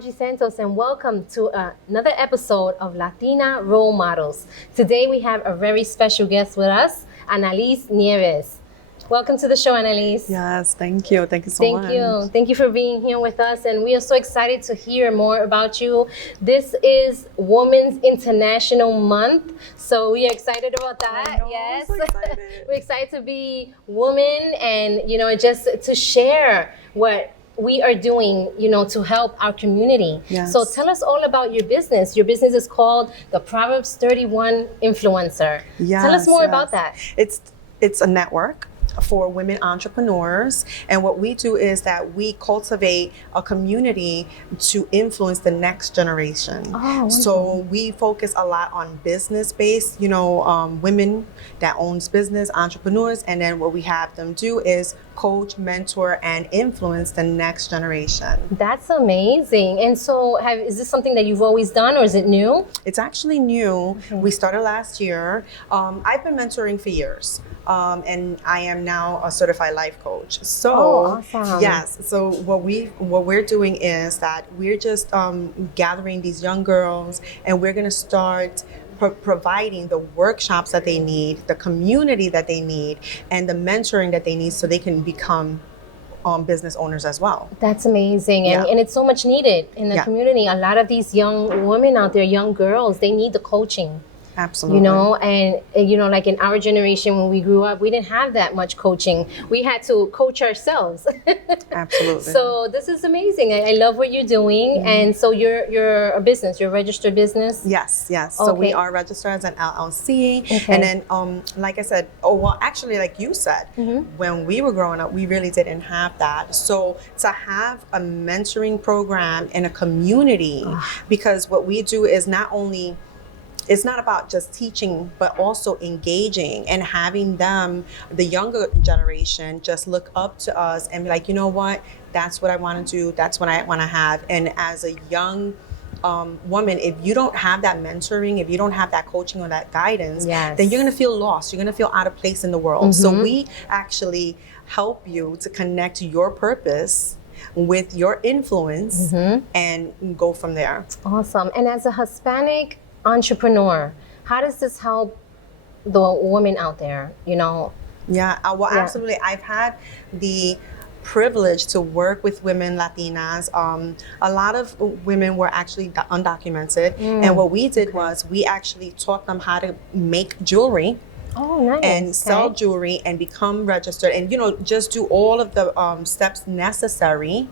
Margie Santos, and welcome to another episode of Latina Role Models. Today we have a very special guest with us, Analesse Nieves. Welcome to the show, Analesse. Yes, thank you. Thank you so much. Thank you. Thank you for being here with us, and we are so excited to hear more about you. This is Women's International Month, so we are excited about that. I know, Yes, I'm so excited. we're excited to be women, and just to share what we are doing, to help our community. Yes. So tell us all about your business. Your business is called the Proverbs 31 Influencer. Tell us more about that. It's a network for women entrepreneurs, and what we do is that we cultivate a community to influence the next generation. So we focus a lot on business-based, women that owns business, entrepreneurs, and then what we have them do is coach, mentor, and influence the next generation. That's amazing. And so is this something that you've always done, or is it new? It's actually new. Okay. We started last year. I've been mentoring for years, and I am now a certified life coach. So, awesome. Yes. So what we're doing is that we're just gathering these young girls, and we're going to start providing the workshops that they need, the community that they need, and the mentoring that they need so they can become business owners as well. That's amazing. And it's so much needed in the community. A lot of these young women out there, young girls, they need the coaching. Absolutely. Like in our generation when we grew up, we didn't have that much coaching. We had to coach ourselves. Absolutely. So this is amazing. I love what you're doing. Mm-hmm. And so you're a business, you're a registered business? Yes. Okay. So we are registered as an LLC. Okay. And then, like I said, actually, like you said, when we were growing up, we really didn't have that. So to have a mentoring program in a community, because what we do is it's not about just teaching, but also engaging and having them, the younger generation, just look up to us and be like, you know what, that's what I want to do. That's what I want to have. And as a young woman, if you don't have that mentoring, if you don't have that coaching or that guidance, then you're going to feel lost. You're going to feel out of place in the world. So we actually help you to connect your purpose with your influence and go from there. Awesome. And as a Hispanic entrepreneur, how does this help the women out there, Absolutely. I've had the privilege to work with women Latinas. A lot of women were actually undocumented, and what we did was we actually taught them how to make jewelry. Oh, nice. And sell jewelry and become registered, and just do all of the steps necessary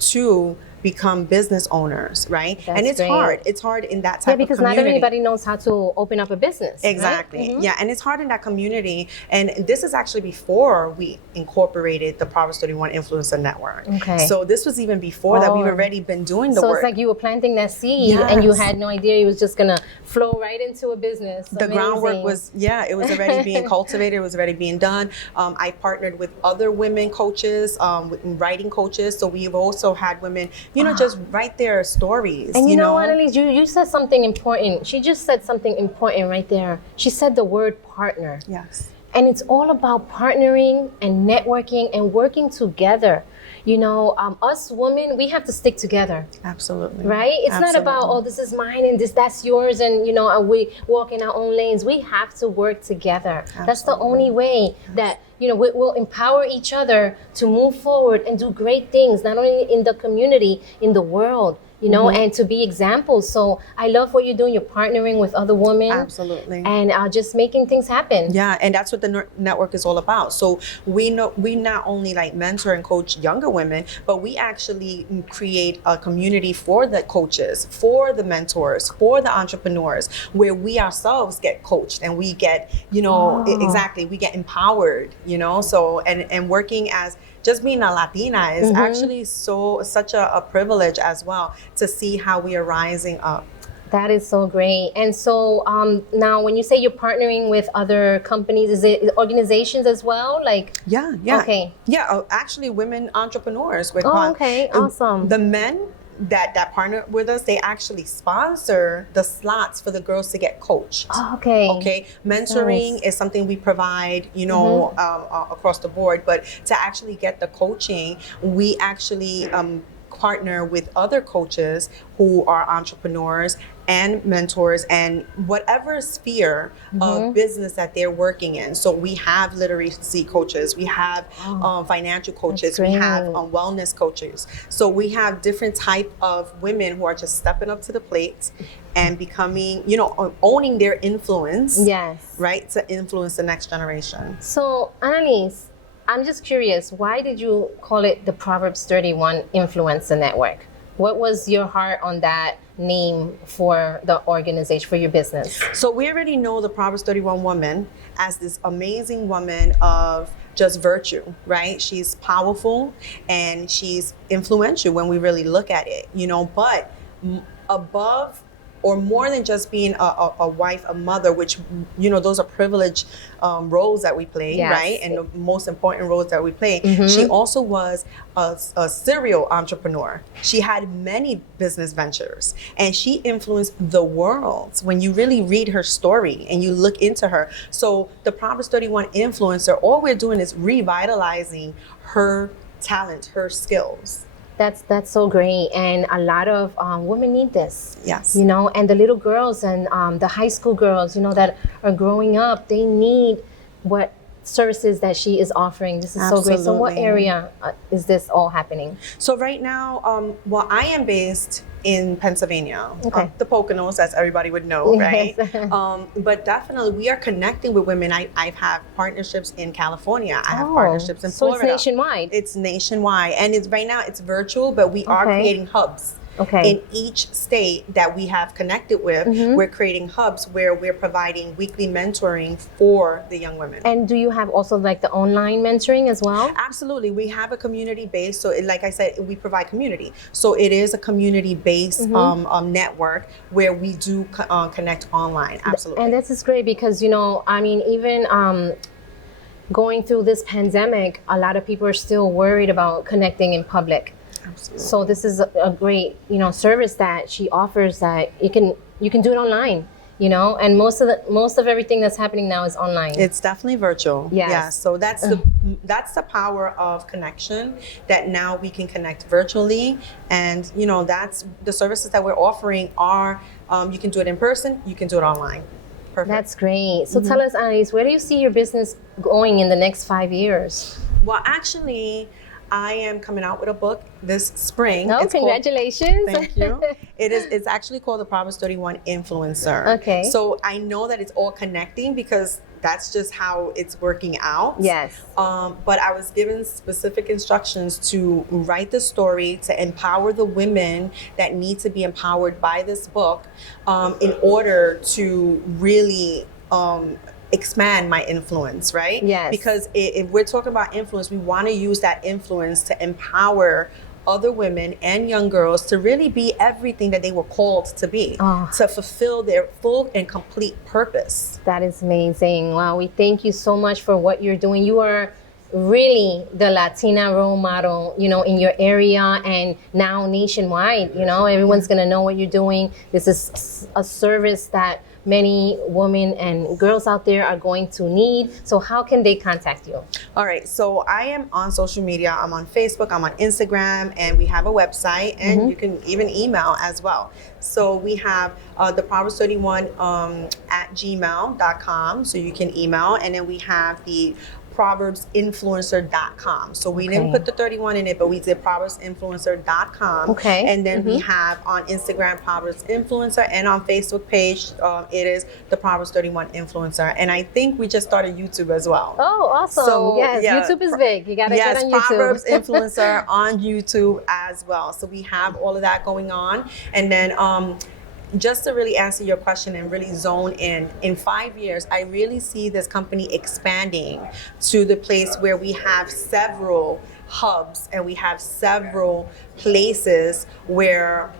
to become business owners, right? That's and it's great. hard. It's hard in that type of community. Because not everybody knows how to open up a business. Exactly. Right? Yeah, and it's hard in that community. And this is actually before we incorporated the Proverbs 31 Influencer Network. Okay. So this was even before that. We've already been doing the work. So it's like you were planting that seed and you had no idea it was just gonna flow right into a business. The groundwork was, it was already being cultivated. It was already being done. I partnered with other women coaches, writing coaches. So we've also had women, just write their stories. And Analesse, you said something important. She just said something important right there. She said the word partner. Yes. And it's all about partnering and networking and working together. Us women, we have to stick together. Absolutely. Right? It's not about, this is mine and that's yours, and we walk in our own lanes. We have to work together. Absolutely. That's the only way that we'll empower each other to move forward and do great things, not only in the community, in the world. And to be examples. So I love what you're doing. You're partnering with other women. Absolutely. And just making things happen. Yeah, and that's what the network is all about. So we not only mentor and coach younger women, but we actually create a community for the coaches, for the mentors, for the entrepreneurs, where we ourselves get coached and we get, we get empowered, So, and working as just being a Latina is actually such a privilege as well, to see how we are rising up. That is so great. And so now when you say you're partnering with other companies, is it organizations as well? Yeah. Okay. Yeah, actually women entrepreneurs. Okay, awesome. The men that partner with us, they actually sponsor the slots for the girls to get coached. Okay. Mentoring is something we provide, across the board, but to actually get the coaching, we actually partner with other coaches who are entrepreneurs and mentors and whatever sphere of business that they're working in. So we have literacy coaches, we have financial coaches, we have wellness coaches. So we have different type of women who are just stepping up to the plate and becoming, owning their influence, right, to influence the next generation. So Analesse, I'm just curious, why did you call it the Proverbs 31 Influencer Network? What was your heart on that name for the organization, for your business? So we already know the Proverbs 31 woman as this amazing woman of just virtue, right? She's powerful and she's influential when we really look at it, but above or more than just being a wife, a mother, which, those are privileged roles that we play, right? And the most important roles that we play. She also was a serial entrepreneur. She had many business ventures and she influenced the world when you really read her story and you look into her. So the Proverbs 31 influencer, all we're doing is revitalizing her talent, her skills. That's so great, and a lot of women need this. Yes. And the little girls and the high school girls, that are growing up, they need what services that she is offering. This is so great. So what area is this all happening? So right now, I am based in Pennsylvania, the Poconos, as everybody would know, right? But definitely we are connecting with women. I have partnerships in California. I have partnerships in Florida. So it's nationwide. It's nationwide, and right now it's virtual, but we are creating hubs. In each state that we have connected with, we're creating hubs where we're providing weekly mentoring for the young women. And do you have also like the online mentoring as well? Absolutely. We have a community based. So like I said, we provide community. So it is a community based network where we do connect online. Absolutely. And this is great because, even going through this pandemic, a lot of people are still worried about connecting in public. Absolutely. So this is a great, service that she offers that you can do it online, and most of everything that's happening now is online. It's definitely virtual. Yes. Yeah. So that's the power of connection, that now we can connect virtually, and that's the services that we're offering are you can do it in person, you can do it online. Perfect. That's great. So tell us, Analesse, where do you see your business going in the next 5 years? Well, actually, I am coming out with a book this spring. Oh, congratulations. Thank you. It's actually called the Proverbs 31 Influencer. Okay. So I know that it's all connecting because that's just how it's working out. Yes. But I was given specific instructions to write the story, to empower the women that need to be empowered by this book in order to really expand my influence, right? Yes. Because if we're talking about influence, we want to use that influence to empower other women and young girls to really be everything that they were called to be, to fulfill their full and complete purpose. That is amazing. Wow, we thank you so much for what you're doing. You are really the Latina role model, in your area and now nationwide. Everyone's going to know what you're doing. This is a service that many women and girls out there are going to need. So how can they contact you? All right. So I am on social media. I'm on Facebook, I'm on Instagram, and we have a website, and you can even email as well. So we have the Proverbs 31 at gmail.com. So you can email, and then we have the proverbsinfluencer.com. So we didn't put the 31 in it, but we did proverbsinfluencer.com. And then we have on Instagram Proverbs Influencer, and on Facebook page it is the Proverbs 31 Influencer. And I think we just started YouTube as well. Oh, awesome. So, yes, YouTube is big. You got to get on YouTube. Proverbs Influencer on YouTube as well. So we have all of that going on. And then just to really answer your question and really zone in 5 years, I really see this company expanding to the place where we have several hubs and we have several places where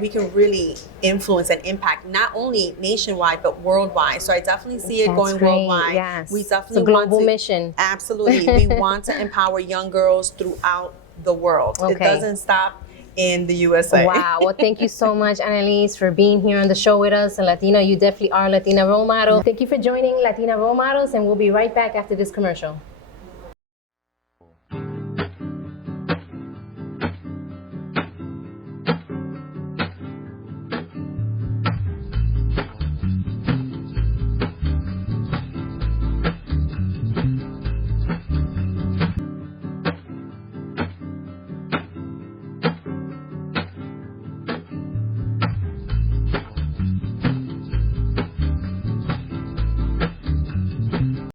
we can really influence and impact not only nationwide but worldwide. So I definitely see it going worldwide. Yes. We definitely it's a global mission. Absolutely. We want to empower young girls throughout the world. It doesn't stop in the USA. Wow. Well, thank you so much, Analesse, for being here on the show with us. And Latina, you definitely are a Latina role model. Thank you for joining Latina Role Models, and we'll be right back after this commercial.